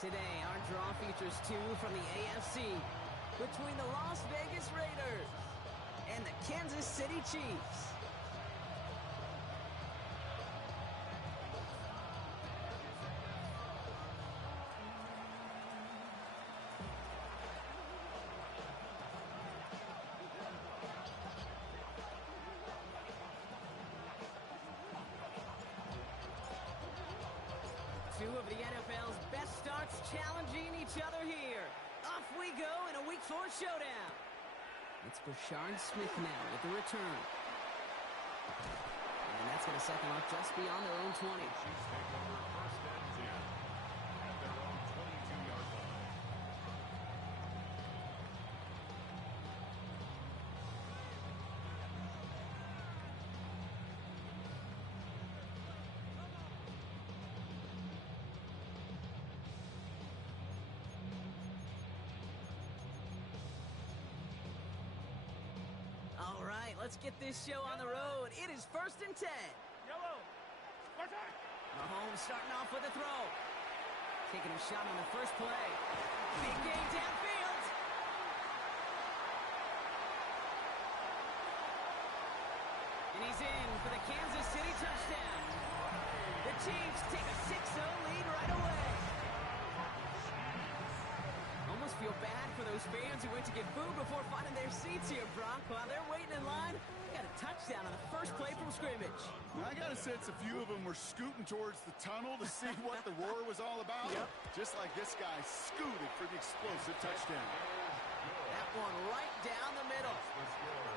Today, our draw features two from the AFC between the Las Vegas Raiders and the Kansas City Chiefs. Two of the NFL's best starts challenging each other here. Off we go in a Week 4 showdown. It's Brashard Smith now with the return. And that's going to set them up just beyond their own 20. Chiefs take over first and 10 at their own 22-yard line. All right, let's get this show on the road. It is 1st and 10. Yellow. Mahomes starting off with a throw. Taking a shot on the first play. Big game downfield. And he's in for the Kansas City touchdown. The Chiefs take a 6-0 lead right away. Almost feel bad for those fans who went to get food before finding their seats here, Brock. While they're waiting in line, they got a touchdown on the first play from scrimmage. I got a sense a few of them were scooting towards the tunnel to see what the roar was all about. Yep. Just like this guy scooted for the explosive touchdown. That one right down the middle.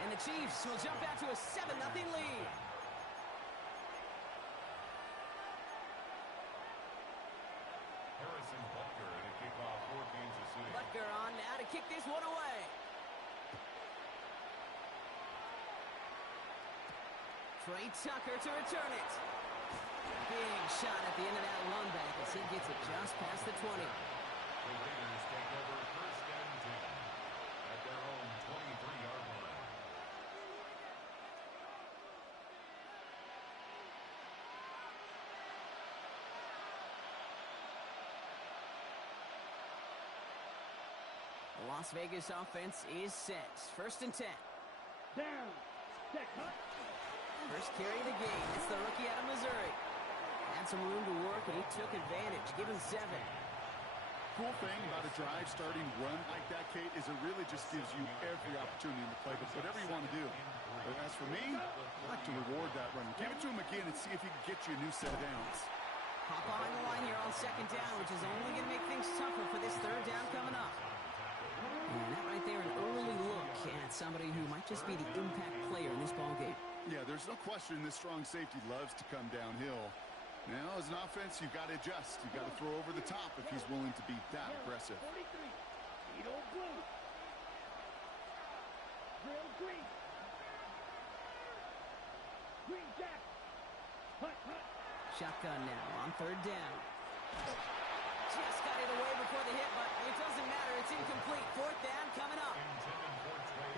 And the Chiefs will jump out to a 7-0 lead. Harrison Butker in a kickoff for Kansas City. Butker on now to kick this one away. Trey Tucker to return it. Big shot at the end of that run back as he gets it just past the 20. The Raiders take over first and 10 at their own 23-yard line. The Las Vegas offense is set. 1st and 10. Down. Check. Hut. First carry of the game. It's the rookie out of Missouri. Had some room to work, and he took advantage. Give him 7. Cool thing about a drive starting run like that, Kate, is it really just gives you every opportunity in the playbook, whatever you want to do. But as for me, I like to reward that run. Give it to him again and see if he can get you a new set of downs. Hop on the line here on 2nd down, which is only going to make things tougher for this 3rd down coming up. And that right there, an early look at somebody who might just be the impact player in this ballgame. Yeah, there's no question this strong safety loves to come downhill. Now, as an offense, you've got to adjust. You've got to throw over the top if he's willing to be that aggressive. 43. Edo blue. Drill green. Green jack. Hut. Shotgun now on 3rd down. Just got it away before the hit, but it doesn't matter. It's incomplete. 4th down coming up.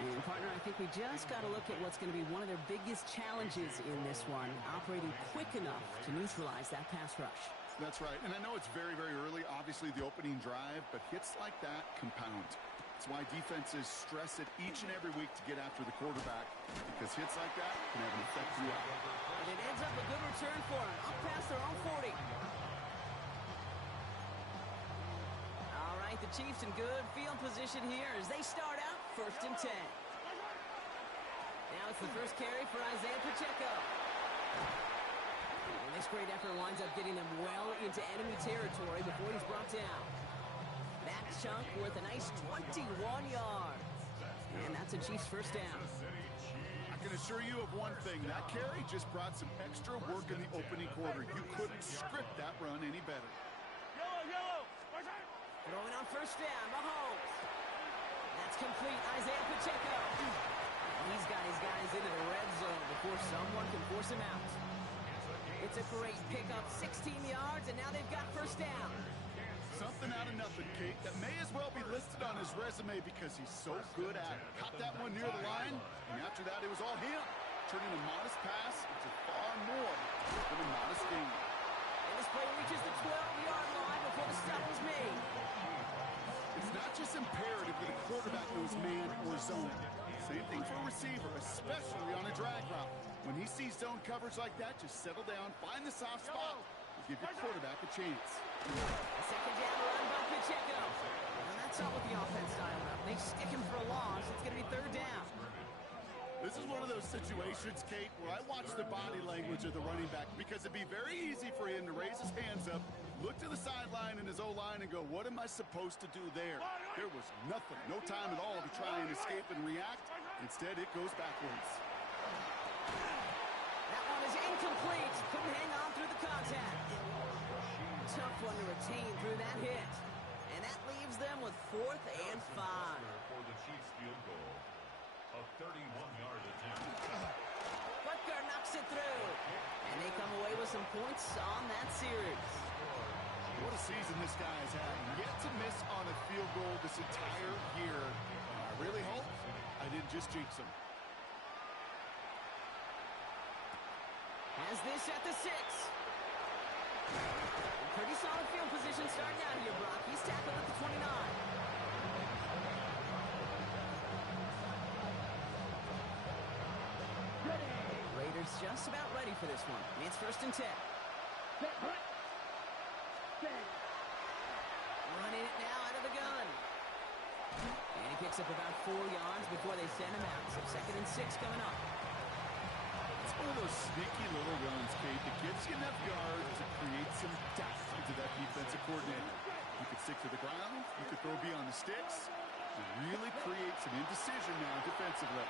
And, partner, I think we just got to look at what's going to be one of their biggest challenges in this one, operating quick enough to neutralize that pass rush. That's right. And I know it's very, very early, obviously the opening drive, but hits like that compound. That's why defenses stress it each and every week to get after the quarterback, because hits like that can have an effect throughout. And it ends up a good return for them, up past their own 40. All right, the Chiefs in good field position here as they start out 1st and 10. Now it's the first carry for Isaiah Pacheco. And this great effort winds up getting them well into enemy territory before he's brought down. That chunk worth a nice 21 yards. And that's a Chiefs 1st down. I can assure you of one thing. That carry just brought some extra work in the opening quarter. You couldn't script that run any better. Yellow. Throwing on 1st down, Mahomes. That's complete, Isaiah Pacheco. He's got his guys into the red zone before someone can force him out. It's a great pickup, 16 yards, and now they've got 1st down. Something out of nothing, Kate, that may as well be listed on his resume because he's so good at it. Caught that one near the line, and after that, it was all him. Turning a modest pass into far more than a modest gain. And this play reaches the 12-yard line before the stop is made. quarterback knows man or zone. Same thing for a receiver, especially on a drag route. When he sees zone coverage like that, just settle down, find the soft spot, and give your quarterback a chance. A second down run by Pacheco. And that's not what the offense dialed up. They stick him for a loss. It's going to be third down. This is one of those situations, Kate, where I watch the body language of the running back because it'd be very easy for him to raise his hands up, look to the sideline and his O-line and go, what am I supposed to do there? There was nothing, no time at all to try and escape and react. Instead, it goes backwards. That one is incomplete. Couldn't hang on through the contact. Tough one to retain through that hit. And that leaves them with 4th and 5. For the Chiefs field goal. A 31-yard attempt. Butker knocks it through. And they come away with some points on that series. What a season this guy has had. Yet to miss on a field goal this entire year. I really hope I didn't just jinx him. Has this at the 6. Pretty solid field position starting out here, Brock. He's tackled at the 29. Raiders just about ready for this one. It's 1st and 10. Running it now out of the gun. And he picks up about 4 yards before they send him out. So 2nd and 6 coming up. It's one of those sneaky little runs, Kate, that gives you enough yards to create some doubt into that defensive coordinator. You could stick to the ground, you could throw beyond the sticks, and really create some indecision now defensively.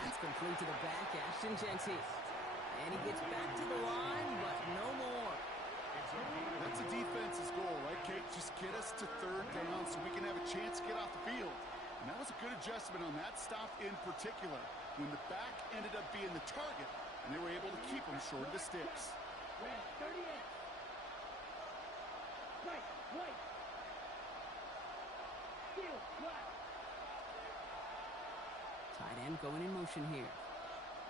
That's complete to the back, Ashton Genty. And he gets back to the line, but no more. That's a defense's goal, right, Kate? Just get us to 3rd down so we can have a chance to get off the field. And that was a good adjustment on that stop in particular, when the back ended up being the target, and they were able to keep him short of the sticks. Red 38. Right, white. Field, left. Tight end going in motion here.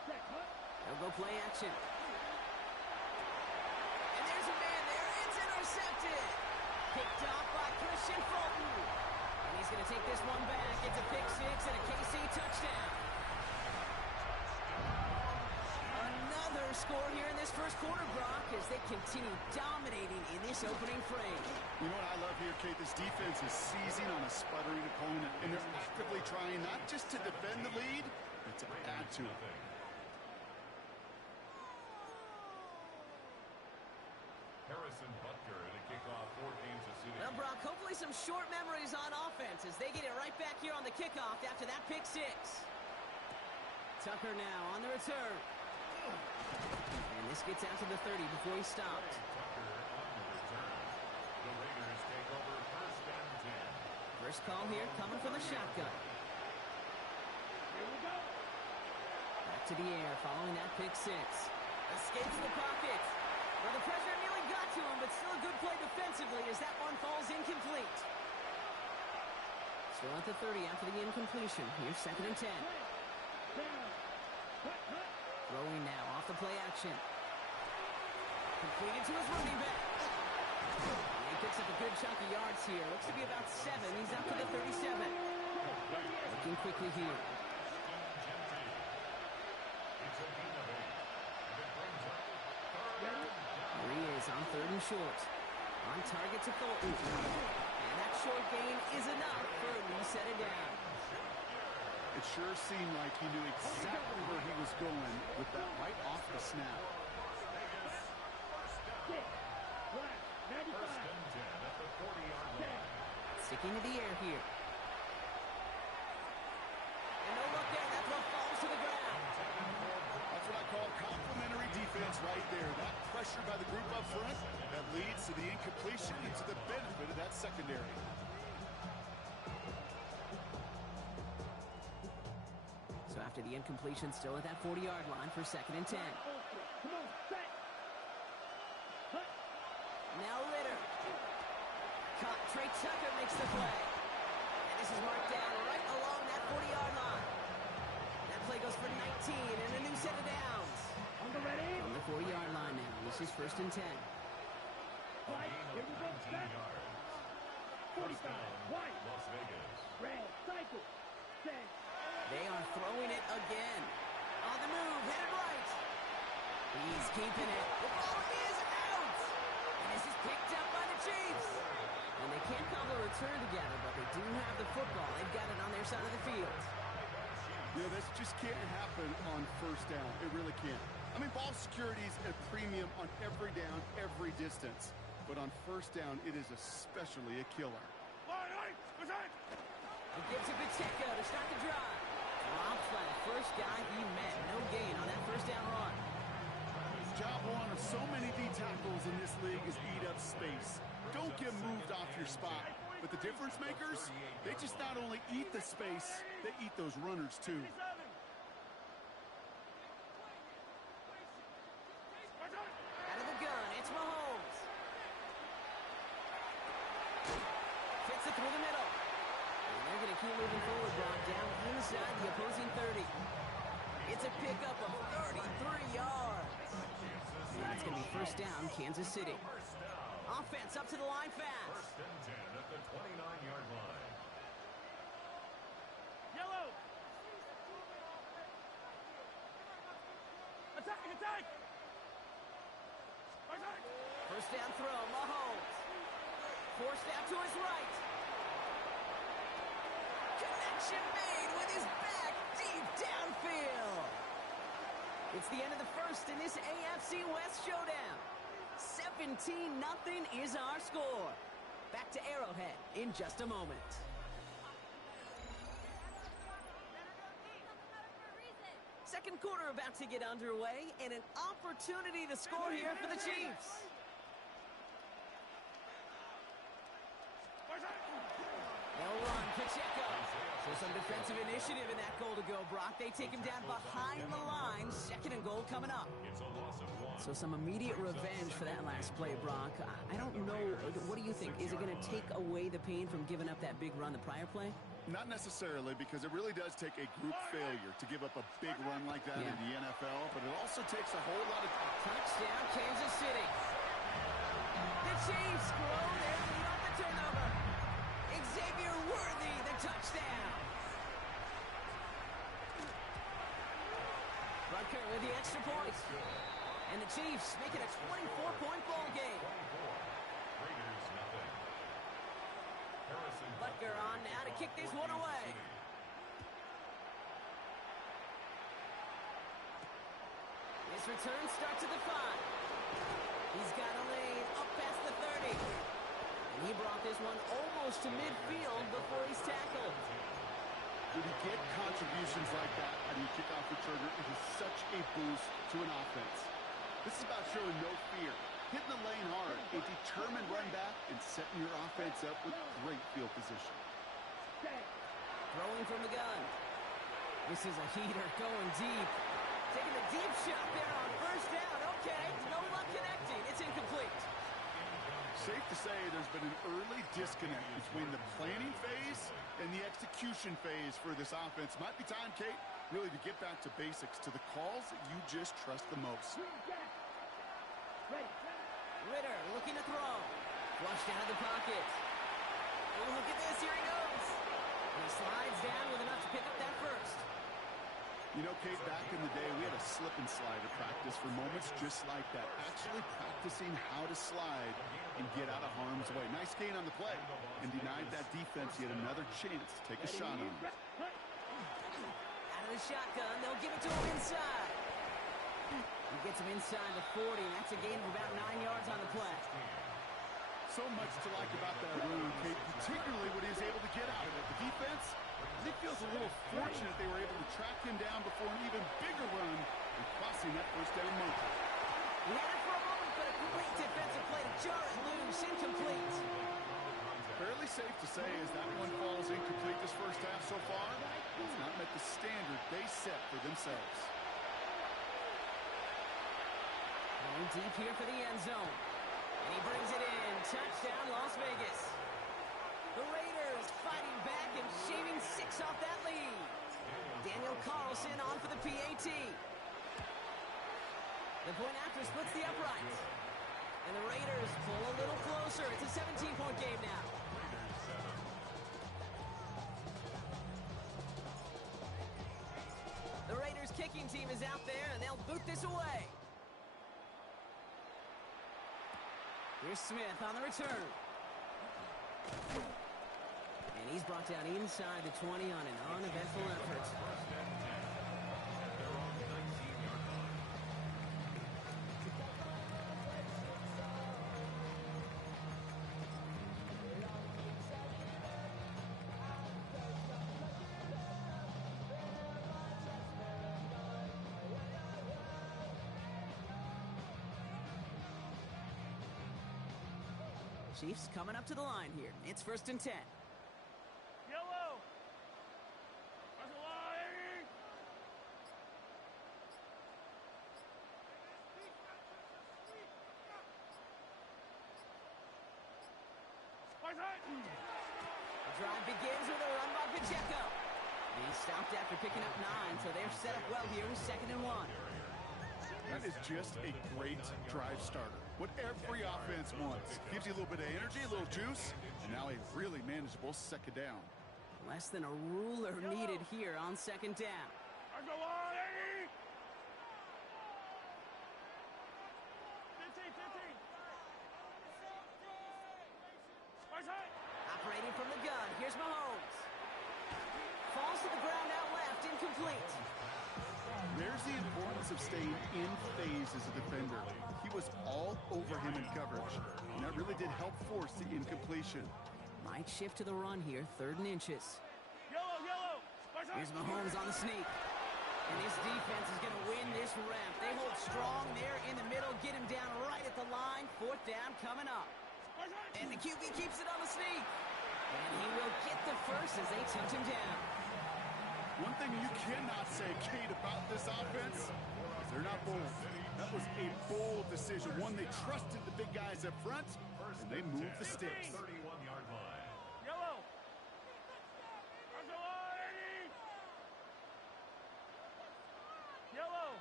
Set, hut. They'll go play action. And there's a man there. It's intercepted. Picked off by Christian Fulton. And he's going to take this one back. It's a pick 6 and a KC touchdown. Another score here in this first quarter, Brock, as they continue dominating in this opening frame. You know what I love here, Kate? This defense is seizing on a sputtering opponent, and they're actively trying not just to defend the lead, but to add to it. Harrison Butker to kick off for Kansas City. Well, Brock, hopefully some short memories on offense as they get it right back here on the kickoff after that pick 6. Tucker now on the return. And this gets out to the 30 before he stopped. Tucker on the return. The Raiders take over 1st and 10. First call here coming from the shotgun. Here we go. Back to the air following that pick 6. Escapes the pocket. Well, the pressure nearly got to him, but still a good play defensively as that one falls incomplete. Still at the 30 after the incompletion. Here's 2nd and 10. Down. Hut, hut. Throwing now off the play action. Completed to his running back. And he picks up a good chunk of yards here. Looks to be about 7. He's up to the 37. Looking quickly here. Here he is on 3rd and short. On target to Fulton. And that short gain is enough for a reset it down. It sure seemed like he knew exactly where he was going with that right off the snap. 6. Black. 95. 1st and 10 at the 40-yard line. Sticking to the air here. And no look there. That throw falls to the ground. That's what I call complimentary defense right there. That pressure by the group up front that leads to the incompletion and to the benefit of that secondary. So after the incompletion, still at that 40-yard line for 2nd and 10. Come on, set. Hut. Now Ritter. Caught. Trey Tucker makes the play. And this is marked down right along that 40-yard line. That play goes for 19 and a new set of downs. On the ready. From the 40-yard line now. This is 1st and 10. Right. Here we go. Set. First down, White. Las Vegas. Red. Cycle. Set. They are throwing it again. On the move, headed right. He's keeping it. The ball is out. And this is picked up by the Chiefs. And they can't call the return together, but they do have the football. They've got it on their side of the field. Yeah, this just can't happen on first down. It really can't. I mean, ball security is a premium on every down, every distance. But on first down, it is especially a killer. He gives it to Pacheco to start the drive. Drops by the first guy he met. No gain on that first down run. Job one of so many D tackles in this league is eat up space. Don't get moved off your spot. But the difference makers, they just not only eat the space, they eat those runners too. Out of the gun, it's Mahomes. Fits it through the middle. And they're going to keep moving forward, Brock, down inside the opposing 30. It's a pickup of 33 yards. And it's going to be first down, Kansas City. Offense up to the line fast. First and 10 at the 29-yard line. Yellow. Attack. Attack. Attack. First down throw, Mahomes. Forced out to his right. Connection made with his back deep downfield. It's the end of the first in this AFC West showdown. 17-0 is our score. Back to Arrowhead in just a moment. Second quarter about to get underway, and an opportunity to score here for the Chiefs. They'll run, Pacheco. So some defensive initiative in that goal to go, Brock. They take him down behind the line. Second and goal coming up. It's a loss of 1. So some immediate revenge for that last play, Brock. I don't know. What do you think? Is it going to take away the pain from giving up that big run the prior play? Not necessarily, because it really does take a group failure to give up a big run like that in the NFL, but it also takes a whole lot of... Touchdown, Kansas City. The Chiefs grow their lead off the turnover. Xavier Worthy, the touchdown. Rutger with the extra point. And the Chiefs make it a 24-point ball game. Raiders, nothing. Harrison Butker on now to kick this one away. This return starts at the 5. He's got a lane up past the 30. And he brought this one almost to midfield before he's tackled. When you get contributions like that and you kick off the trigger, it is such a boost to an offense. This is about showing no fear, hitting the lane hard, a determined run back, and setting your offense up with great field position. Throwing from the gun. This is a heater going deep. Taking a deep shot there on first down. Okay, no luck connecting. It's incomplete. Safe to say there's been an early disconnect between the planning phase and the execution phase for this offense. Might be time, Kate, really to get back to basics, to the calls that you just trust the most. Ritter looking to throw. Flushed out of the pocket. Oh, look at this. Here he goes. And he slides down with enough to pick up that first. You know, Kate, back in the day, we had a slip and slide to practice for moments just like that. Actually practicing how to slide and get out of harm's way. Nice gain on the play and denied that defense yet another chance to take a shot on him. Out of the shotgun, they'll give it to him inside. He gets him inside the 40, and that's a gain of about 9 yards on the play. So much to like about that run, Kate, particularly what he was able to get out of it. The defense, I think, feels a little fortunate they were able to track him down before an even bigger run and crossing that first down marker. He had it for a moment, but a great defensive play to jar it loose, incomplete. Fairly safe to say as that one falls incomplete this first half so far, it's not met the standard they set for themselves. Going deep here for the end zone. And he brings it in. Touchdown, Las Vegas. The Raiders fighting back and shaving 6 off that lead. Daniel Carlson on for the PAT. The point after splits the uprights. And the Raiders pull a little closer. It's a 17-point game now. kicking team is out there, and they'll boot this away. Here's Smith on the return. And he's brought down inside the 20 on an uneventful effort. Chiefs coming up to the line here. It's 1st and 10. Yellow. That's a line. The drive begins with a run by Pacheco. He stopped after picking up 9, so they're set up well here with 2nd and 1. That is just a great drive starter. What every offense wants. Gives you a little bit of energy, a little juice, and now a really manageable 2nd down. Less than a ruler needed here on 2nd down. That's a line. 15. Operating from the gun, here's Mahomes. Falls to the ground out left, incomplete. There's the importance of staying in phase as a defender. He was all over him in coverage, and that really did help force the incompletion. Might shift to the run here, 3rd and inches. Yellow. Here's Mahomes on the sneak. And this defense is going to win this ramp. They hold strong there in the middle, get him down right at the line. 4th down coming up. And the QB keeps it on the sneak. And he will get the first as they touch him down. One thing you cannot say, Kate, about this offense is they're not bold. That was a bold decision, one they trusted the big guys up front, and they moved the sticks. 31-yard line. Yellow. That's a line. Yellow.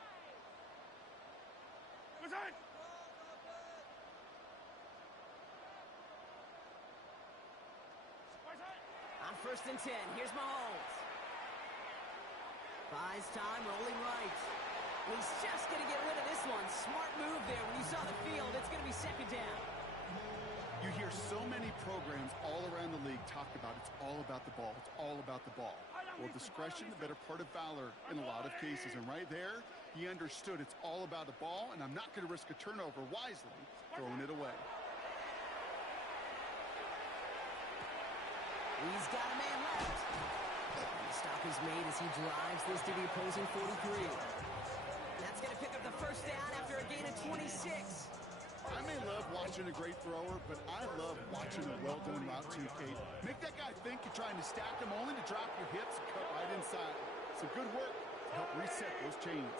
On 1st and 10, here's Mahomes. Buys time, rolling right. He's just going to get rid of this one. Smart move there. When you saw the field, it's going to be 2nd down. You hear so many programs all around the league talk about it's all about the ball. It's all about the ball. Well, discretion, the better part of valor in a lot of cases. And right there, he understood it's all about the ball, and I'm not going to risk a turnover wisely, throwing it away. He's got a man left. And the stop is made as he drives this to the opposing 43. That's going to pick up the 1st down after a gain of 26. I may love watching a great thrower, but I love watching a well-done route too, Kate. Make that guy think you're trying to stack him only to drop your hips and cut right inside. Some good work to help reset those chains.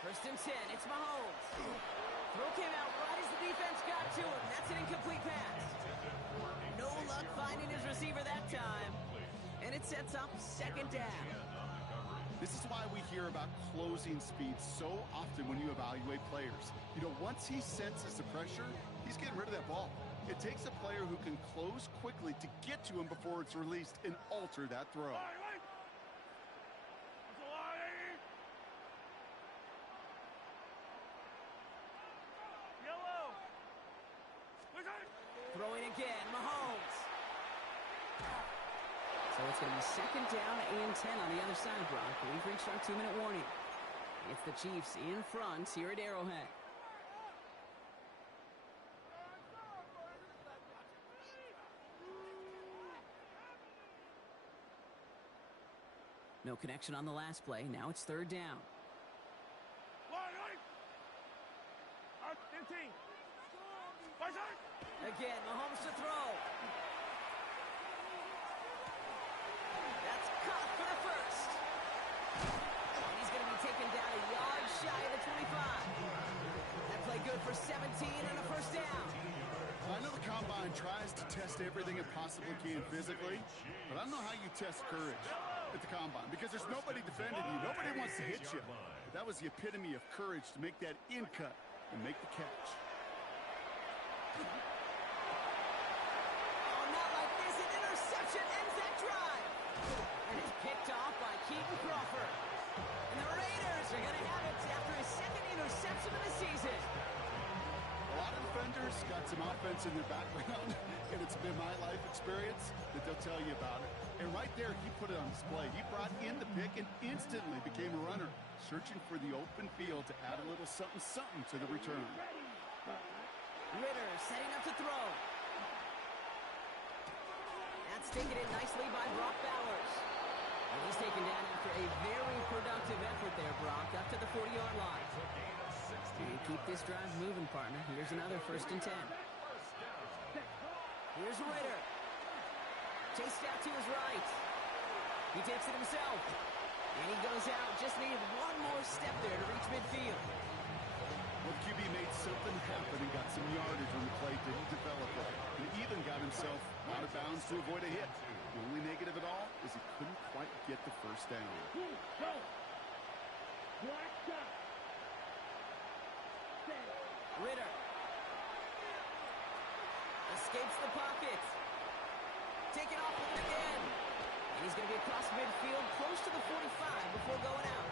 First and 10, it's Mahomes. Throw came out right as the defense got to him. That's an incomplete pass. No luck finding his receiver that time. And it sets up 2nd down. This is why we hear about closing speed so often when you evaluate players. You know, once he senses the pressure, he's getting rid of that ball. It takes a player who can close quickly to get to him before it's released and alter that throw. Throwing again, Mahomes. So it's going to be 2nd down and 10 on the other side, Brock. We've reached our 2-minute warning. It's the Chiefs in front here at Arrowhead. No connection on the last play. Now it's 3rd down. Again, Mahomes to throw. That's caught for the first. And he's going to be taken down a yard shy of the 25. That play good for 17 and a 1st down. Well, I know the Combine tries to test everything it possibly can physically, but I don't know how you test courage at the Combine because there's nobody defending you. Nobody wants to hit you. But that was the epitome of courage to make that in cut and make the catch. Oh, not like reception ends that drive. And it's picked off by Keaton Crawford. And the Raiders are going to have it after his second interception of the season. A lot of defenders got some offense in their background, and it's been my life experience that they'll tell you about it. And right there, he put it on display. He brought in the pick and instantly became a runner, searching for the open field to add a little something to the return. Ritter setting up to throw. That's taken in nicely by Brock Bowers. And he's taken down after a very productive effort there, Brock, up to the 40-yard line. And keep this drive moving, partner. Here's another 1st and 10. Here's Ritter. Chased out to his right. He takes it himself. And he goes out. Just needed one more step there to reach midfield. Well, QB made something happen and got some yardage when the play didn't develop right. And even got himself out of bounds to avoid a hit. The only negative at all is he couldn't quite get the first down. Ritter escapes the pocket. Taken off with it again. And he's going to be across midfield, close to the 45 before going out.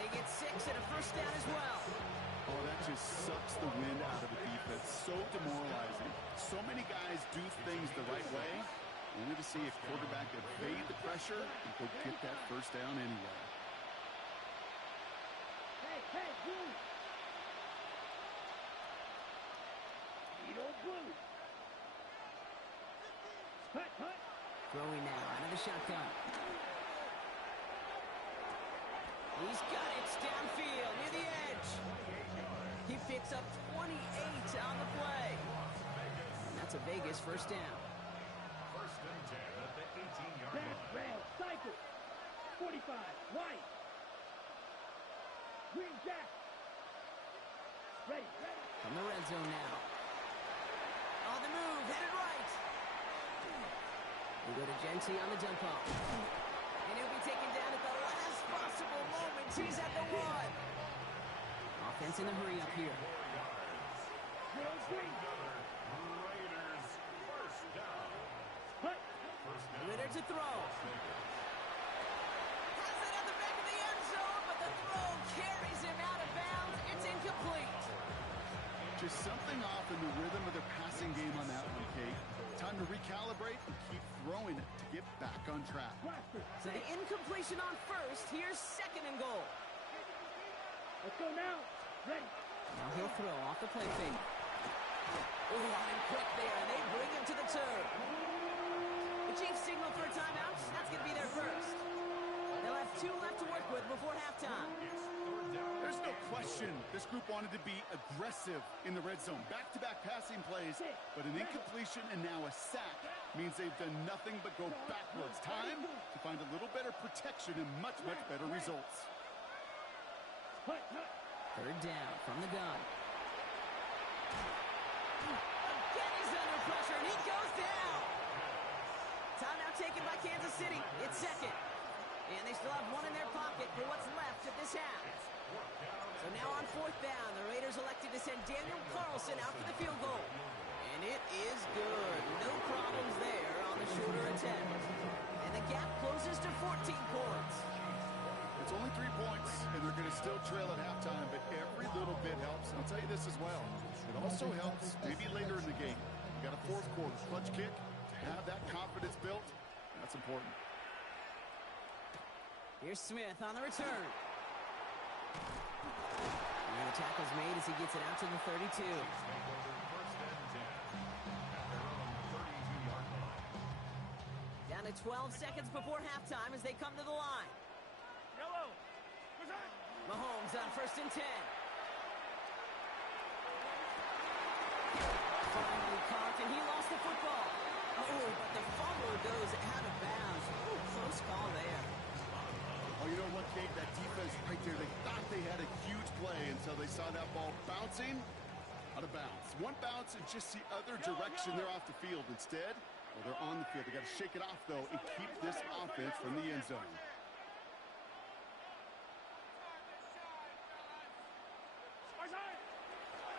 They get 6 and a 1st down as well. Oh, that just sucks the wind out of the defense. So demoralizing. So many guys do things the right way, only to see a quarterback evade the pressure and go get that 1st down anyway. Hey, blue. Blue. Hut. Throwing now out of the shotgun. He's got it downfield near the edge. He picks up 28 on the play. And that's a Vegas 1st down. 1st and 10 at the 18-yard line. Rail, cycle. 45, right. Green Jack. Ready. From the red zone now. On the move, headed right. We go to Genty on the dump off. And he'll be taken down at the last possible moment. He's at the 1. Offense in a hurry up here. Raiders 1st down. Ritter to throw. Has it at the back of the end zone, but the throw carries him out of bounds. It's incomplete. Just something off in the rhythm of their passing game on that one, Kate. Time to recalibrate and keep throwing it to get back on track. So the incompletion on 1st. Here's 2nd and goal. Let's go now. Ready. Now he'll throw off the play fake. Oh, on him quick there, and they bring him to the turf. The Chiefs signal for a timeout. That's going to be their 1st. They'll have 2 left to work with before halftime. There's no question this group wanted to be aggressive in the red zone. Back-to-back passing plays, but an incompletion and now a sack means they've done nothing but go backwards. Time to find a little better protection and much better results. 3rd down from the gun. Again, he's under pressure, and he goes down. Timeout taken by Kansas City. It's 2nd. And they still have 1 in their pocket for what's left of this half. So now on 4th down, the Raiders elected to send Daniel Carlson out for the field goal. And it is good. No problems there on the shorter attempt. And the gap closes to 14 points. It's only 3 points, and they're going to still trail at halftime, but every little bit helps. And I'll tell you this as well. It also helps maybe later in the game. You got a 4th quarter clutch kick to have that confidence built. That's important. Here's Smith on the return. And the tackle's made as he gets it out to the 32. 1st and 10 at their own 32-yard line. Down to 12 seconds before halftime as they come to the line. Yellow. Mahomes on 1st and 10. Finally caught, and he lost the football. Oh, but the fumble goes out of bounds. Ooh, close call there. Oh, you know what, Kate? That defense right there, they thought they had a huge play until they saw that ball bouncing out of bounds. One bounce and just the other direction, they're off the field. Instead, well, they're on the field. They got to shake it off, though, and keep this offense from the end zone.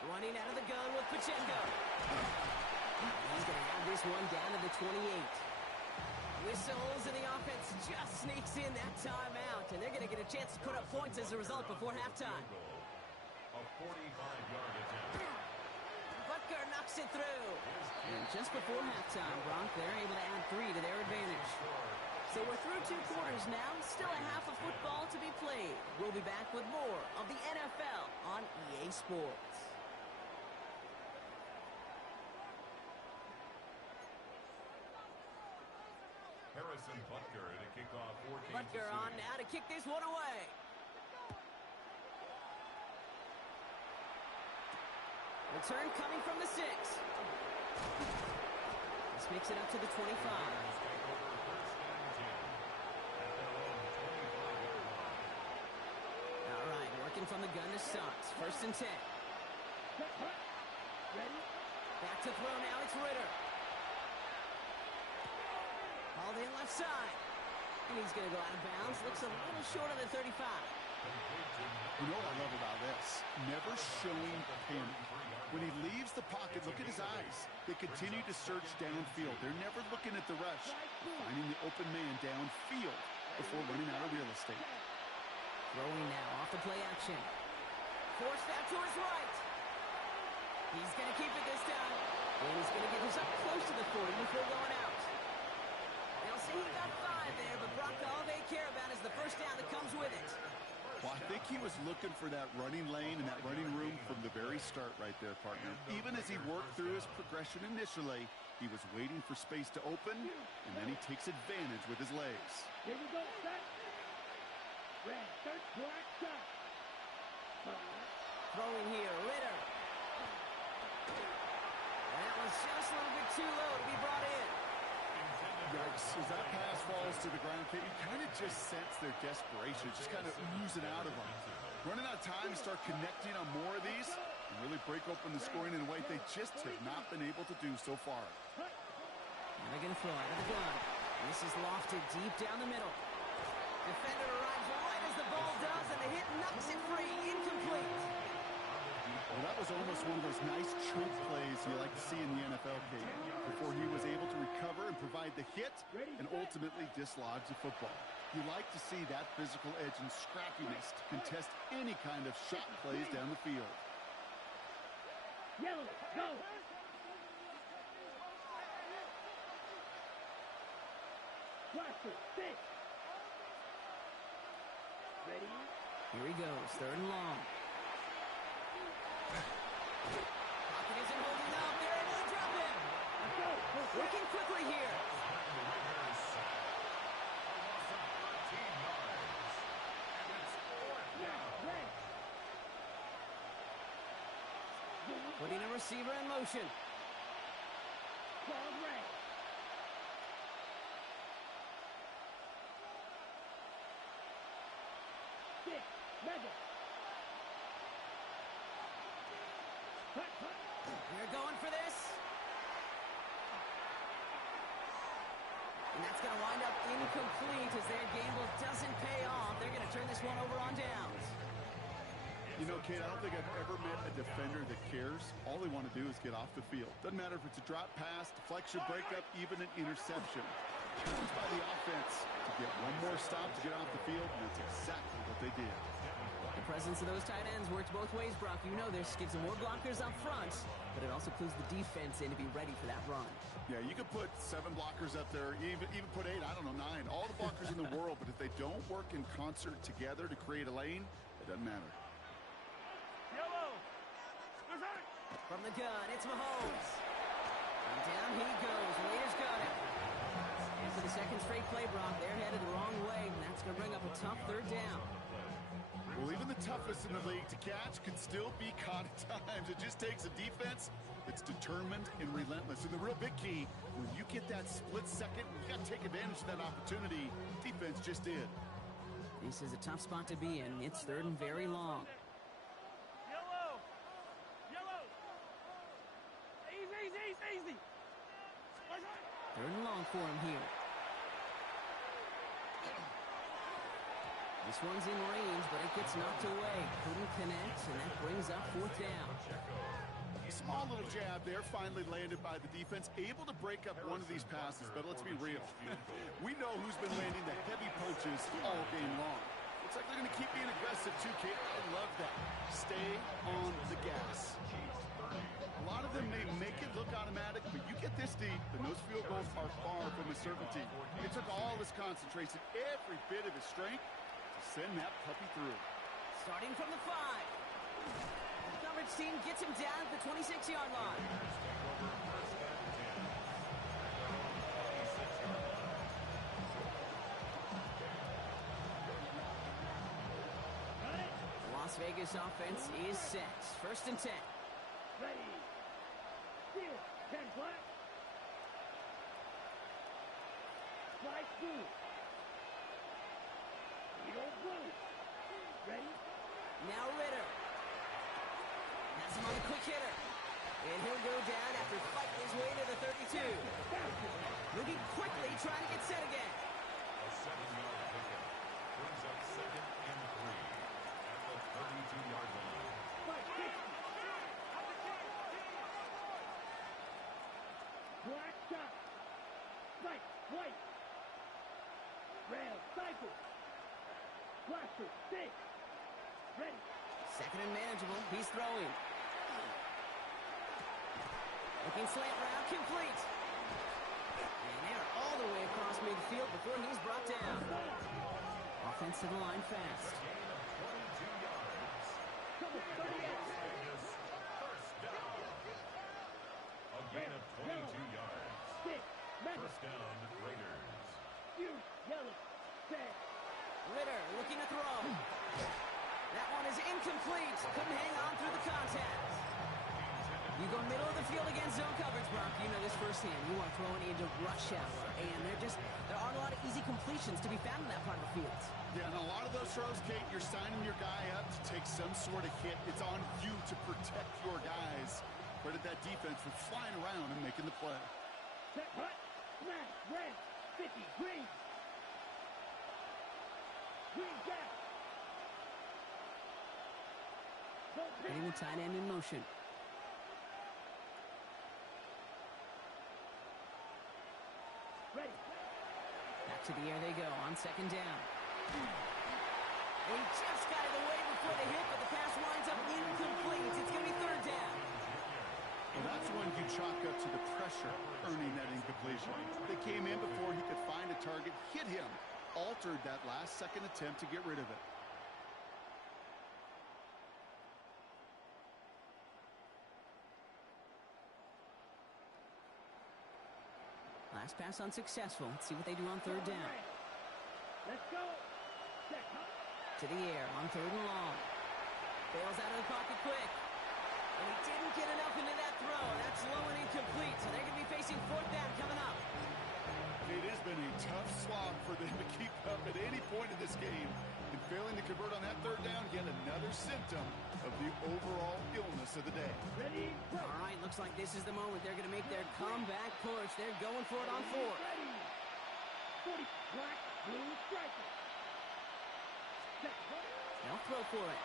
Running out of the gun with Pacheco. He's going to have this one down to the 28. Whistles, and the offense just sneaks in that timeout, and they're going to get a chance to put up points as a result before halftime. A 45-yard attempt. Butker knocks it through. And just before halftime, Bronk, they're able to add 3 to their advantage. So we're through 2 quarters now. Still a half of football to be played. We'll be back with more of the NFL on EA Sports. Harrison Butker to kick off for Kansas Butker on City. now to kick this one away. Return coming from the 6. This makes it up to the 25. Take over first and 10 at their own 25-yard line. All right, working from the gun to Suggs. First and 10. Ready? Back to throw now. It's Ritter. Hauled in left side. And he's going to go out of bounds. Looks a little short of the 35. You know what I love about this? Never showing panic. When he leaves the pocket, look at his eyes. They continue to search downfield. They're never looking at the rush. Finding the open man downfield before running out of real estate. Throwing now off the play action. Forced out to his right. He's going to keep it this time. And he's going to get this up close to the 40 before going out. They'll say he got 5 there, but Brock, all they care about is the first down that comes with it. Well, I think he was looking for that running lane and that running room from the very start right there, partner. Even as he worked through his progression initially, he was waiting for space to open, and then he takes advantage with his legs. Here we go, set. Red, third, black, shot. Throwing here, Ritter. That was just a little bit too low to be brought in. Yikes. As that pass falls to the ground, you kind of just sense their desperation, just kind of oozing out of them. Running out of time to start connecting on more of these and really break open the scoring in a way they just have not been able to do so far. And they're going to throw out of the gun. This is lofted deep down the middle. Defender arrives right as the ball does, and the hit knocks it free. Incomplete. Well, that was almost one of those nice choke plays you like to see in the NFL game before he was able to recover and provide the hit and ultimately dislodge the football. You like to see that physical edge and scrappiness to contest any kind of shot plays down the field. Yellow, go. Blaster, 6. Ready? Here he goes, 3rd and long. Pocket isn't holding up. They're able to drop him. Let's go. Working quickly here. Red. Putting a receiver in motion. Ball red. Six. Mega. Hut, hut. They're going for this. And that's going to wind up incomplete as their gamble doesn't pay off. They're going to turn this one over on downs. You know, Kate, I don't think I've ever met a defender that cares. All they want to do is get off the field. Doesn't matter if it's a drop pass, deflection, breakup, even an interception. Challenged by the offense to get one more stop to get off the field, and that's exactly what they did. The presence of those tight ends works both ways, Brock. You know this. Gives them more blockers up front, but it also clues the defense in to be ready for that run. Yeah, you could put 7 blockers up there, even put 8, I don't know, 9. All the blockers in the world, but if they don't work in concert together to create a lane, it doesn't matter. Yellow. From the gun, it's Mahomes. And down he goes. Raiders got him. And for the second straight play, Brock, they're headed the wrong way, and that's going to bring up a tough 3rd down. Well, even the toughest in the league to catch can still be caught at times. It just takes a defense that's determined and relentless. And the real big key, when you get that split second, you got to take advantage of that opportunity. Defense just did. This is a tough spot to be in. It's 3rd and very long. Yellow. Yellow. Easy, easy, easy. 3rd and long for him here. This one's in range, but it gets knocked away. Couldn't connect, and that brings up 4th down. Small little jab there, finally landed by the defense. Able to break up one of these passes, but let's be real. We know who's been landing the heavy punches all game long. Looks like they're going to keep being aggressive too, Kate. I love that. Stay on the gas. A lot of them may make it look automatic, but you get this deep, and those field goals are far from a certainty. It took all his concentration, every bit of his strength, to send that puppy through. Starting from the 5. The coverage team gets him down at the 26-yard line. Las Vegas offense is set. 1st and 10. Ready. Field. 10 black. Slide blue. Field blue. Ready. Now Ritter. Has him on the quick hitter. And he'll go down after fighting his way to the 32. Moving quickly, trying to get set again. A 7-yard pickup brings up 2nd and 3 at the 32-yard line. Black shot. White. White. Rail. Cycle. Blaster. 6. Ready. 2nd and manageable. He's throwing. Looking slant route, complete. And they're all the way across midfield before he's brought down. Offense to the line fast. Gain of 22 yards. Cover 38. First down. A gain of 22 yards. 6. Metal. First down, Raiders. You. Yellow. Set. Ritter looking to throw. That one is incomplete. Couldn't hang on through the contact. You go middle of the field against zone coverage, Brock. You know this firsthand. You are throwing into rush hour, and there aren't a lot of easy completions to be found in that part of the field. Yeah, and a lot of those throws, Kate, you're signing your guy up to take some sort of hit. It's on you to protect your guys. Credit that defense for flying around and making the play. Set. Hut. Smash. Red. 50. Green. Green gap. Getting the tight end in motion. Ready. Back to the air they go on 2nd down. He just got it away before the hit, but the pass winds up incomplete. It's going to be 3rd down. Well, that's one you chalk up to the pressure earning that incompletion. They came in before he could find a target, hit him, altered that last-second attempt to get rid of it. Last pass unsuccessful. Let's see what they do on 3rd down. Let's go. Set. Hut. To the air on 3rd and long. Bails out of the pocket quick. And he didn't get enough into that throw. That's low and incomplete. So they're going to be facing 4th down coming up. It has been a tough slog for them to keep up at any point in this game. And failing to convert on that 3rd down, yet another symptom of the overall illness of the day. Ready. Go. All right, looks like this is the moment they're going to make their comeback push. They're going for it on 4th. Ready. 40. Black. Blue striker. Set. Hut. They'll throw for it.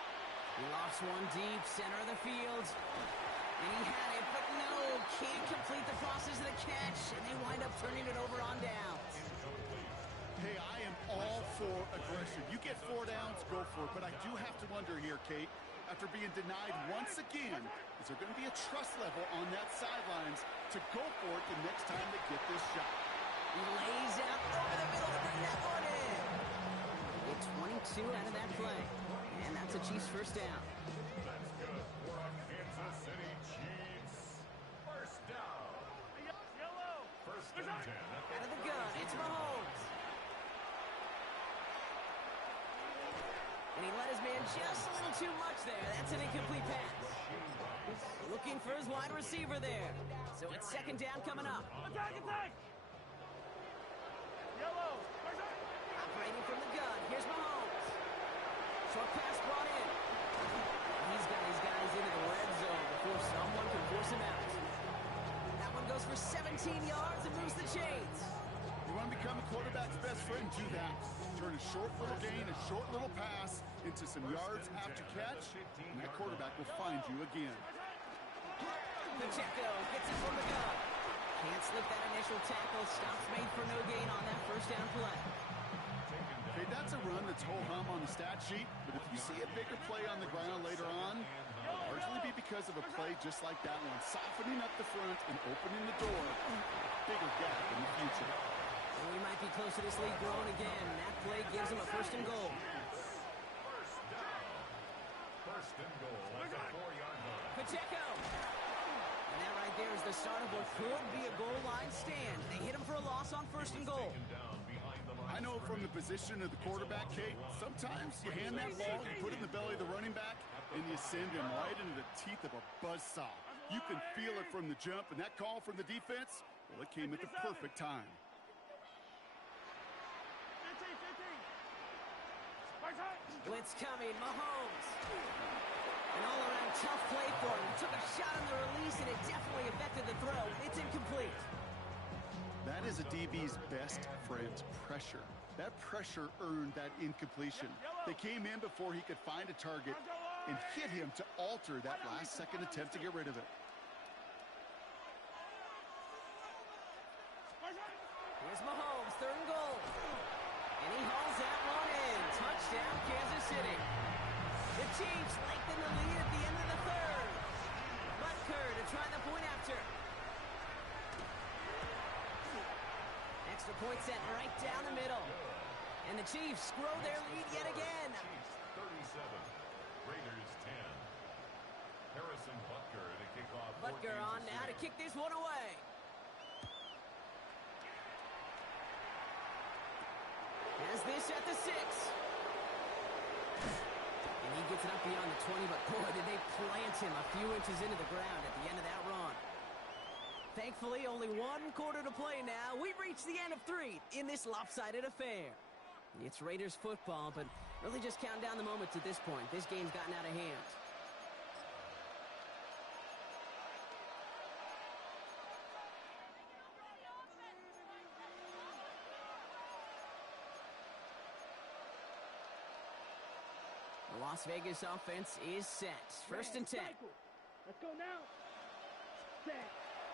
He lofts one deep, center of the field. And he had it, but no, can't complete the process of the catch. And they wind up turning it over on downs. Hey, I am all for aggression. You get 4 downs, go for it. But I do have to wonder here, Kate, after being denied once again, is there going to be a trust level on that sidelines to go for it the next time they get this shot? He lays out over the middle to bring that one in. Get 22 out of that play. And that's a Chiefs 1st down. That's good for a Kansas City Chiefs. First down. Yellow. 1st and 10. Out of the gun, it's Mahomes. And he let his man just a little too much there. That's an incomplete pass. Looking for his wide receiver there. So it's 2nd down coming up. Attack, attack. Yellow. Operating from the gun. Here's Mahomes. Short pass brought in. He's got his guys into the red zone before someone can force him out. That one goes for 17 yards and moves the chains. You want to become a quarterback's best friend? Do that. Turn a short little gain, a short little pass into some yards after catch, and that quarterback will find you again. Pacheco gets it from the gun. Can't slip that initial tackle. Stops made for no gain on that first down play. Okay, that's a run that's ho-hum on the stat sheet, but if you see a bigger play on the ground later on, it'll largely be because of a play just like that one, softening up the front and opening the door. Bigger gap in the future. And we might be close to this lead growing again. That play gives them a first and goal. First down. First and goal at the 4-yard line. Pacheco. And that right there is the start of what could be a goal line stand. They hit him for a loss on first and goal. Taken down behind the line. I know from the position of the quarterback, Kate, sometimes you hand that ball, you put it in the belly of the running back, and you send him right into the teeth of a buzzsaw. You can feel it from the jump, and that call from the defense, well, it came at the perfect time. Blitz coming, Mahomes. An all-around tough play for him. Took a shot on the release, and it definitely affected the throw. It's incomplete. That is a DB's best friend, pressure. That pressure earned that incompletion. They came in before he could find a target and hit him to alter that last-second attempt to get rid of it. Here's Mahomes, third and goal. And he hauls that one in. Touchdown, Kansas City. The Chiefs lengthen the lead at the end of the third. Butker to try the point after. Extra point set right down the middle. And the Chiefs grow their lead yet again. Chiefs 37, Raiders 10. Harrison Butker to kick off. Butker on now to kick this one away. Has this at the 6. And he gets it up beyond the 20, but boy, did they plant him a few inches into the ground at the end of that run. Thankfully, only one quarter to play now. We've reached the end of 3 in this lopsided affair. It's Raiders football, but really just count down the moments at this point. This game's gotten out of hand. The Las Vegas offense is set. First and 10. Let's go now. Set.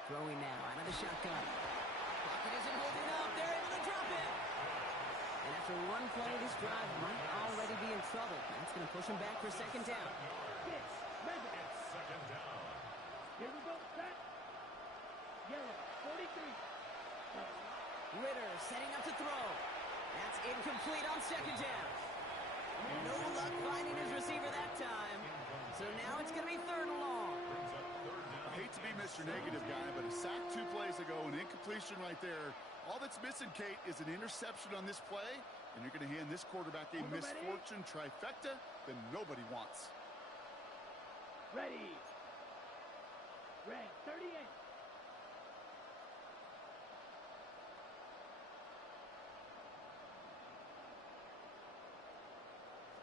Throwing now out of the shotgun. Pocket isn't holding up. They're able to drop it. And after one play, this drive might already be in trouble. That's going to push him back for second down. Six. Measure. It's second down. Here we go. Set. Yellow. 43. Ritter setting up to throw. That's incomplete on second down. No luck finding his receiver that time. So now it's going to be third and long. I hate to be Mr. Negative guy, but a sack 2 plays ago, an incompletion right there. All that's missing, Kate, is an interception on this play, and you're going to hand this quarterback a misfortune trifecta that nobody wants. Ready. Red. 38.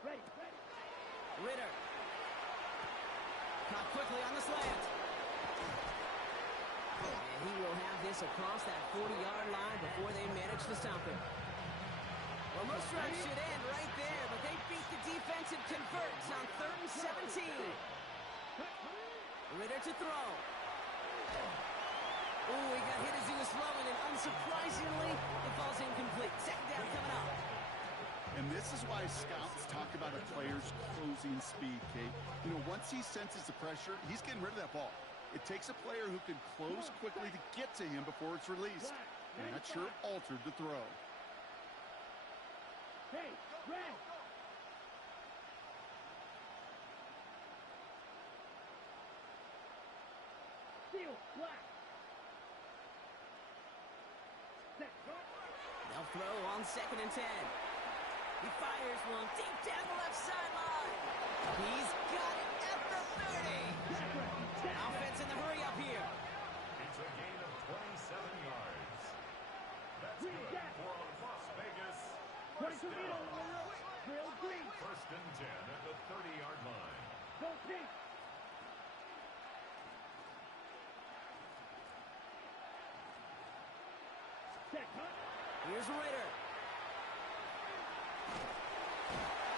Ready. Ready. Ritter. Caught quickly on the slant. And he will have this across that 40-yard line before they manage to stop him. Well, most drives should end right there, but they beat the defense and converts on 3rd and 17. Ritter to throw. Ooh, he got hit as he was throwing, and unsurprisingly, it falls incomplete. Second down coming up. And this is why scouts talk about a player's closing speed, Kate. You know, once he senses the pressure, he's getting rid of that ball. It takes a player who can close quickly to get to him before it's released. And that sure altered the throw. Hey, red. Steel, black. Set. They'll throw on 2nd and 10. He fires one deep down the left sideline. He's got it at the 30. Offense in the hurry up here. It's a gain of 27 yards. That's good for a Las Vegas first down. Real green. First and 10 at the 30-yard line. Go pink. Set. Here's Ritter.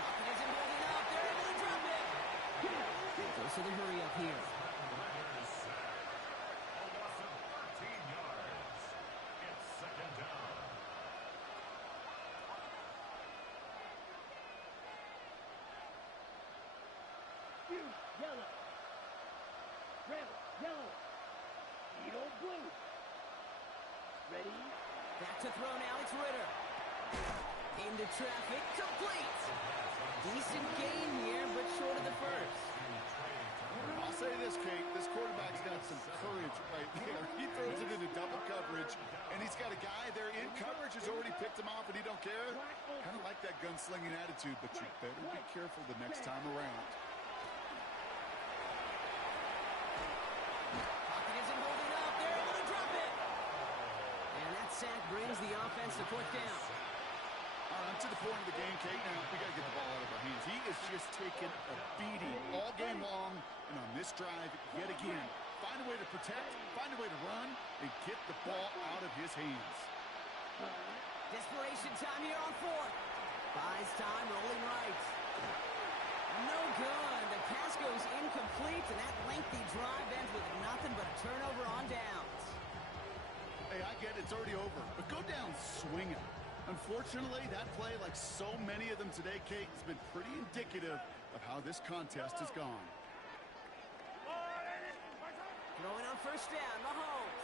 Pocket isn't holding up. They're able to drop it. Goes to the hurry up here. Raiders sack. Refuse. Yellow. Red. Yellow. Edo blue. Ready? Back to throw now, it's Ritter. Into traffic, complete. Decent gain here, but short of the first. I'll say this, Kate. This quarterback's got some courage right there. He throws it into double coverage, and he's got a guy there in coverage who's already picked him off, and he don't care. Kind of like that gunslinging attitude, but you better be careful the next time around. Pocket isn't holding up. They're able to drop it. And that sack brings the offense to fourth down. All right, to the point of the game, Kate. Now, we got to get the ball out of our hands. He is just taking a beating all game long, and on this drive, yet again, find a way to protect, find a way to run, and get the ball out of his hands. Desperation time here on fourth. Buys time, rolling right. No good. The pass goes incomplete, and that lengthy drive ends with nothing but a turnover on downs. Hey, I get it. It's already over, but go down swinging. Unfortunately, that play, like so many of them today, Kate, has been pretty indicative of how this contest has gone. Throwing on first down, Mahomes.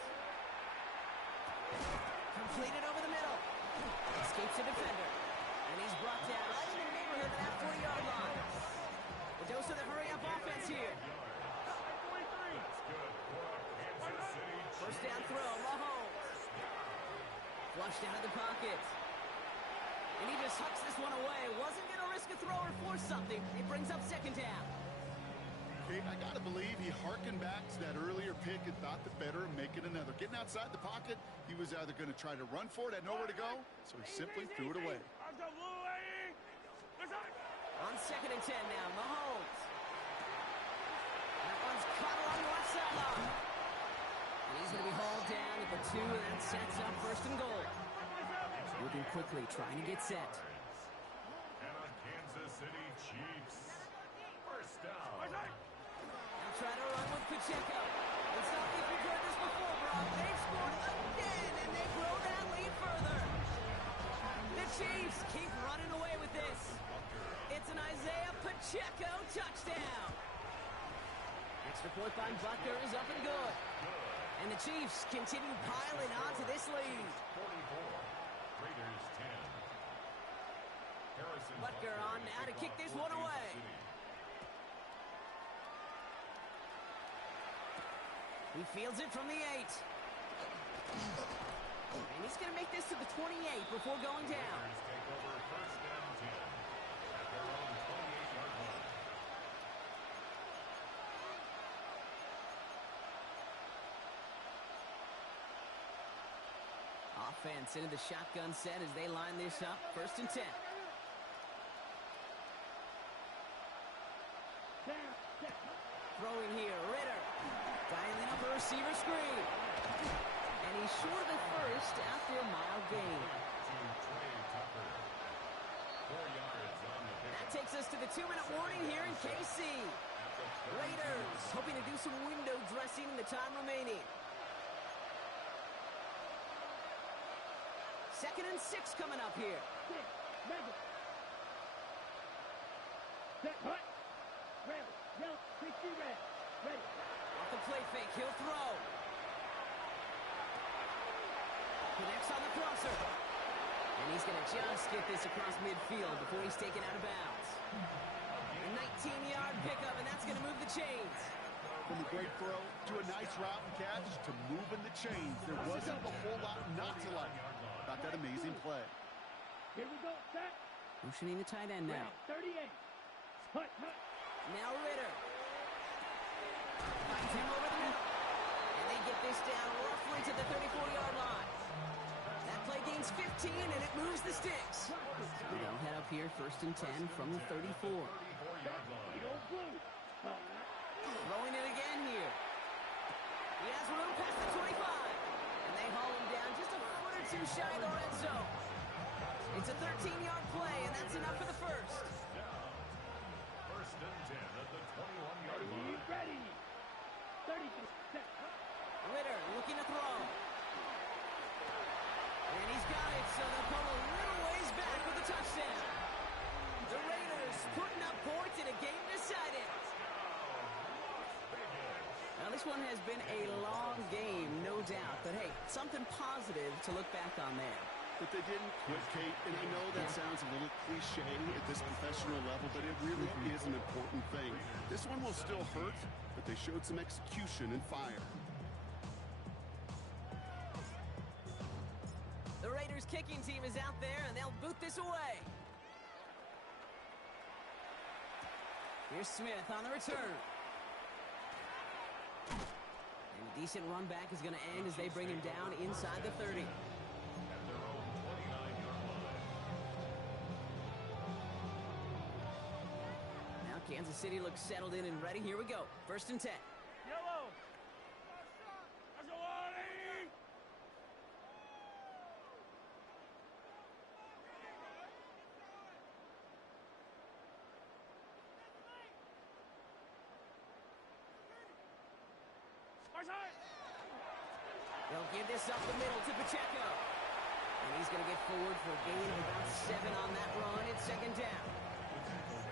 Completed over the middle. Escapes a defender. And he's brought down right in the neighborhood of that 40-yard line. A dose of the hurry-up offense here. First down throw, Mahomes. Flushed out of the pocket. And he just hucks this one away. Wasn't going to risk a throw or force something. It brings up second down. Kate, I got to believe he hearkened back to that earlier pick and thought the better of making another. Getting outside the pocket, he was either going to try to run for it, had nowhere to go, so he simply threw it away. On second and 10 now, Mahomes. That one's caught along the left sideline. And he's going to be hauled down at the 2, and that sets up first and goal. Moving quickly, trying to get set. And a Kansas City Chiefs. First down. Now try to run with Pacheco. It's not like we've heard this before, Brock. They've scored again, and they grow that lead further. The Chiefs keep running away with this. It's an Isaiah Pacheco touchdown. Extra point by Butker is up and good. And the Chiefs continue piling on to this lead. 44. Raiders 10. Harrison Butker on now to kick this one away. He fields it from the 8. And he's going to make this to the 28 before going down. Raiders take over first down 10 at their own 28-yard line. Offense into the shotgun set as they line this up. First and 10. Throwing here, Ritter. Dialing up a receiver screen. And he's short of the first after a mild gain. That takes us to the 2-minute warning here in KC. Raiders hoping to do some window dressing in the time remaining. Second and 6 coming up here. Set, hut. Red, yellow, 60 red. Ready. Off the play fake, he'll throw. Connects on the crosser. And he's going to just get this across midfield before he's taken out of bounds. A 19-yard pickup, and that's going to move the chains. From a great throw to a nice route and catch to moving the chains. There wasn't a whole lot not to like about that amazing play. Here we go, set. Motioning the tight end now. 38. Hut, hut. Now Ritter. Finds him over the middle. And they get this down roughly to the 34-yard line. That play gains 15, and it moves the sticks. They'll head up here first and 10 from the 34. Edo blue. Throwing it again here. He has room past the 25. And they haul him down just a foot or two shy of the red zone. It's a 13-yard play, and that's enough for the first. First and 10 at the 21-yard line. Ready. 33. Set. Ritter looking to throw. And he's got it, so they'll pull a little ways back with a touchdown. The Raiders putting up points in a game decided. This one has been a long game, no doubt. But, hey, something positive to look back on there. But they didn't quit, Kate, and I know that sounds a little cliche at this professional level, but it really is an important thing. This one will still hurt, but they showed some execution and fire. The Raiders kicking team is out there, and they'll boot this away. Here's Smith on the return. And a decent run back is going to end as they bring him down inside the 30. Kansas City looks settled in and ready. Here we go. 1st and 10. Yellow. That's a warning. They'll give this up the middle to Pacheco. And he's going to get forward for a gain of about 7 on that run. It's 2nd down.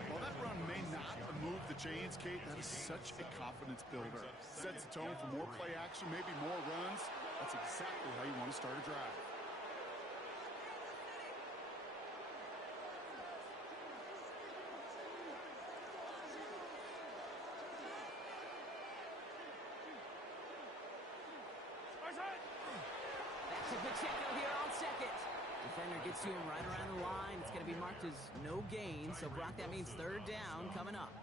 While that run may not move the chains, Kate, that is such a confidence builder. Sets the tone for more play action, maybe more runs. That's exactly how you want to start a drive. Back to Pacheco here on 2nd. Defender gets to him right around the line. It's going to be marked as no gain. So, Brock, that means 3rd down coming up.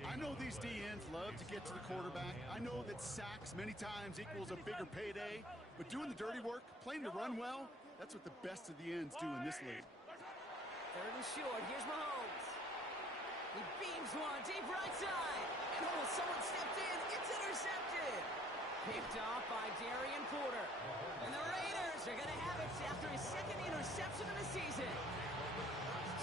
I know these DNs love to get to the quarterback. I know that sacks many times equals a bigger payday. But doing the dirty work, playing to run well, that's what the best of the ends do in this league. 3rd and short. Here's Mahomes. He beams one deep right side. And someone stepped in. It's intercepted. Picked off by Darian Porter. And the Raiders are going to have it after his 2nd interception of the season.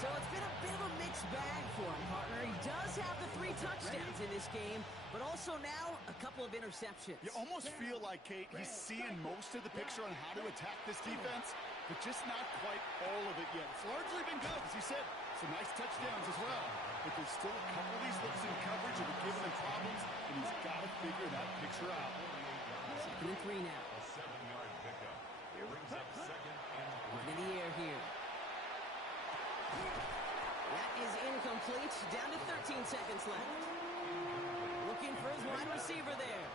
So it's been a bit of a mixed bag for him, partner. He does have the 3 touchdowns in this game, but also now a couple of interceptions. You almost feel like, Kate, he's seeing most of the picture on how to attack this defense, but just not quite all of it yet. It's largely been good, as you said. Some nice touchdowns as well. But there's still a couple of these looks in coverage that are giving him problems, and he's got to figure that picture out. 2nd and 3 now. A 7-yard pickup. Brings up 2nd and 3. In the air here. That is incomplete. Down to 13 seconds left. Looking for his wide receiver there.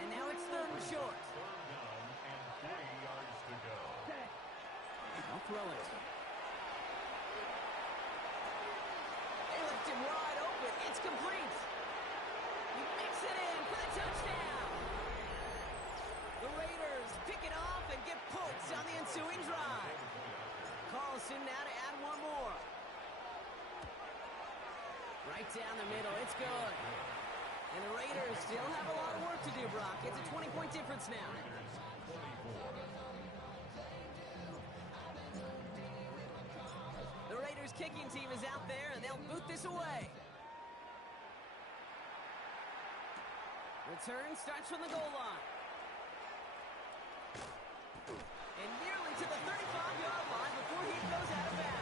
And now it's 3rd and short. 3rd down and 3 yards to go. I'll throw it. They left him wide open. It's complete. He makes it in for the touchdown. The Raiders pick it off and get points on the ensuing drive. Carlson now to add one more. Right down the middle. It's good. And the Raiders still have a lot of work to do, Brock. It's a 20-point difference now. The Raiders kicking team is out there, and they'll boot this away. Return starts from the goal line. And nearly to the 35-yard line before he goes out of bounds.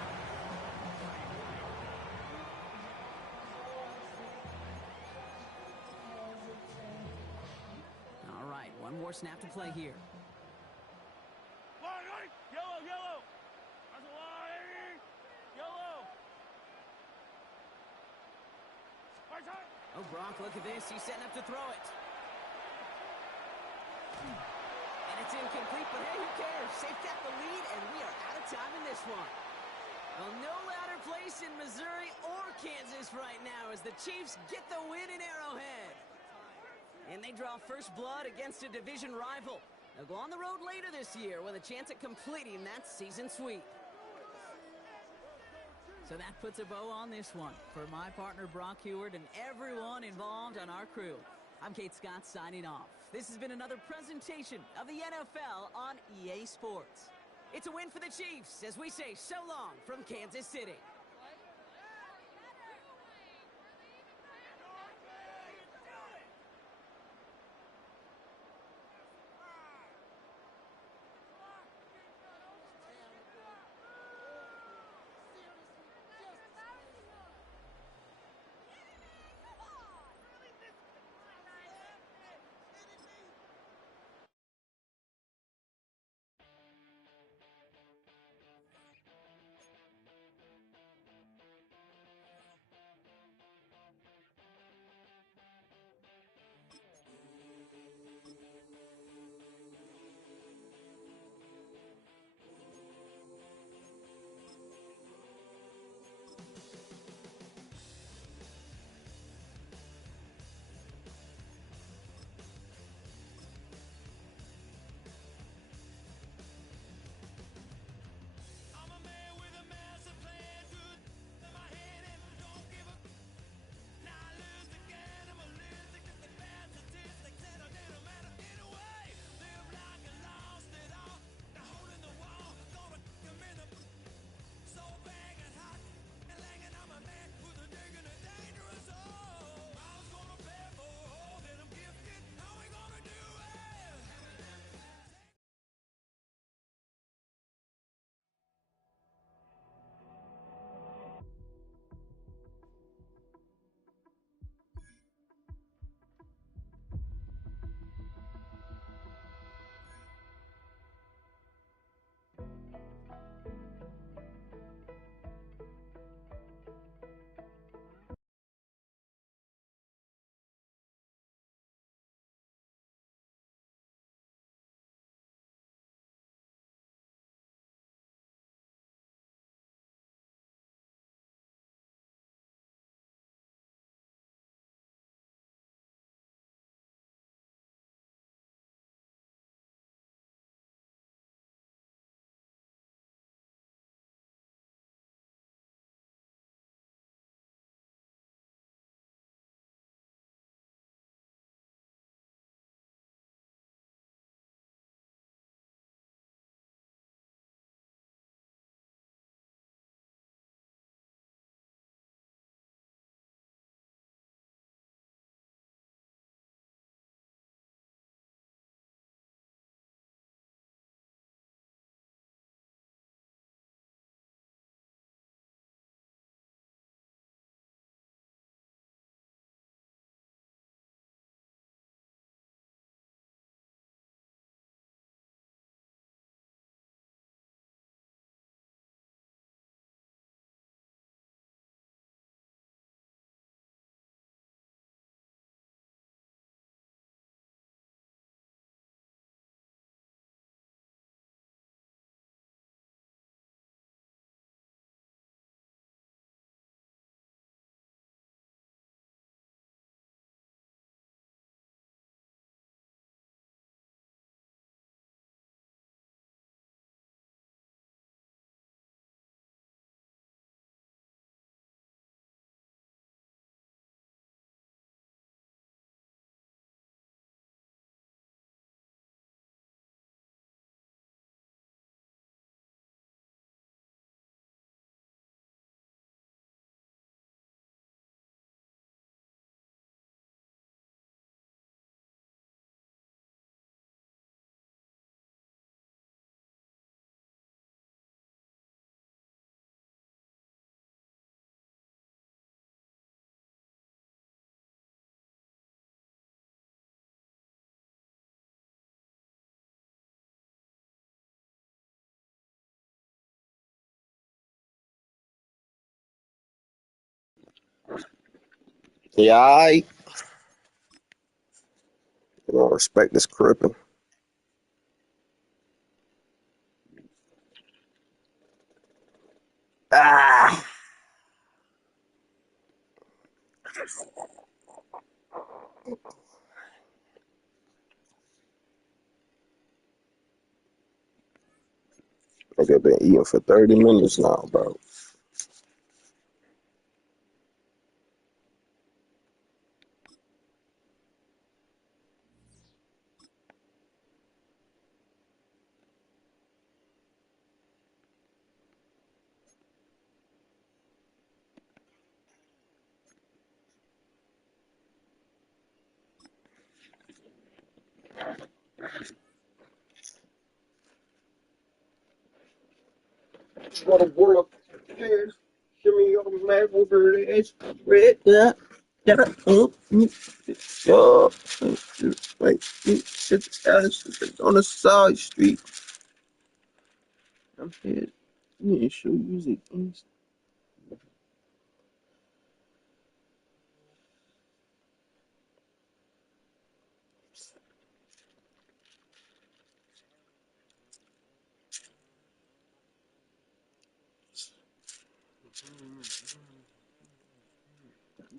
All right, one more snap to play here. Yellow, yellow. That's a warning. Yellow. Oh, Brock, look at this. He's setting up to throw it. And it's incomplete, but hey, who cares? They've got the lead, and we are out of time in this one. Well, no louder place in Missouri or Kansas right now as the Chiefs get the win in Arrowhead. And they draw first blood against a division rival. They'll go on the road later this year with a chance at completing that season sweep. So that puts a bow on this one. For my partner, Brock Huard, and everyone involved on our crew, I'm Kate Scott signing off. This has been another presentation of the NFL on EA Sports. It's a win for the Chiefs as we say so long from Kansas City. Yeah, I don't respect this crippin'. Ah, nigga been eating for 30 minutes now, bro. What a world. Shimmy your man over the edge. Red, yeah. Yo, wait, shit, on the side street. I'm here. Yeah, show music.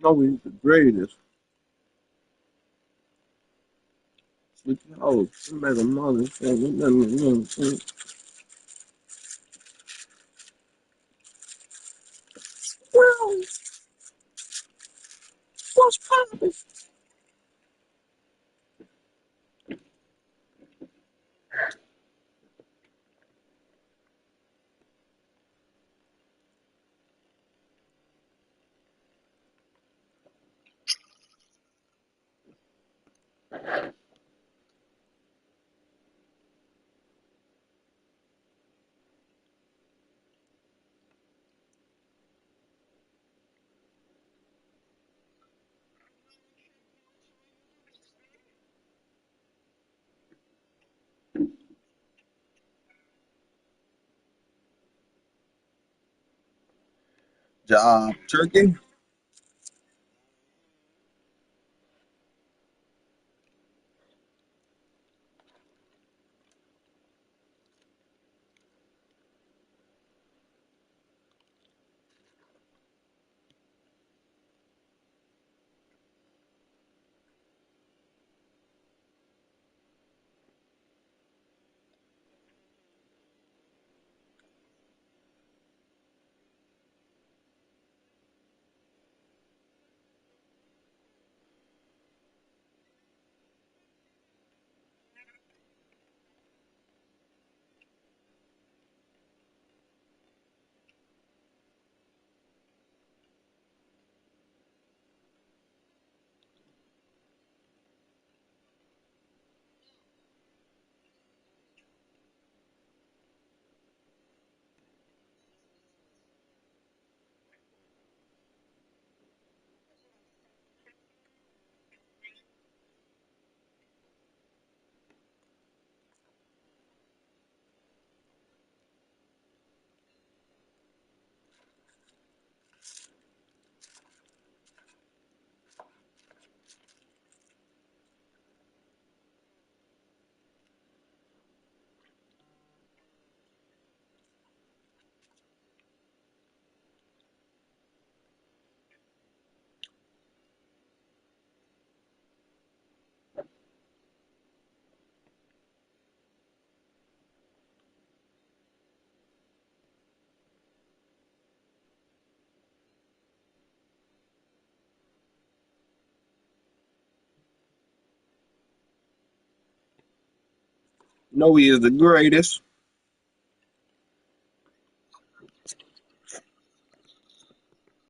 No, he's the greatest. Look how mega mother. Well, what's poppin'? Job, turkey. No, he is the greatest.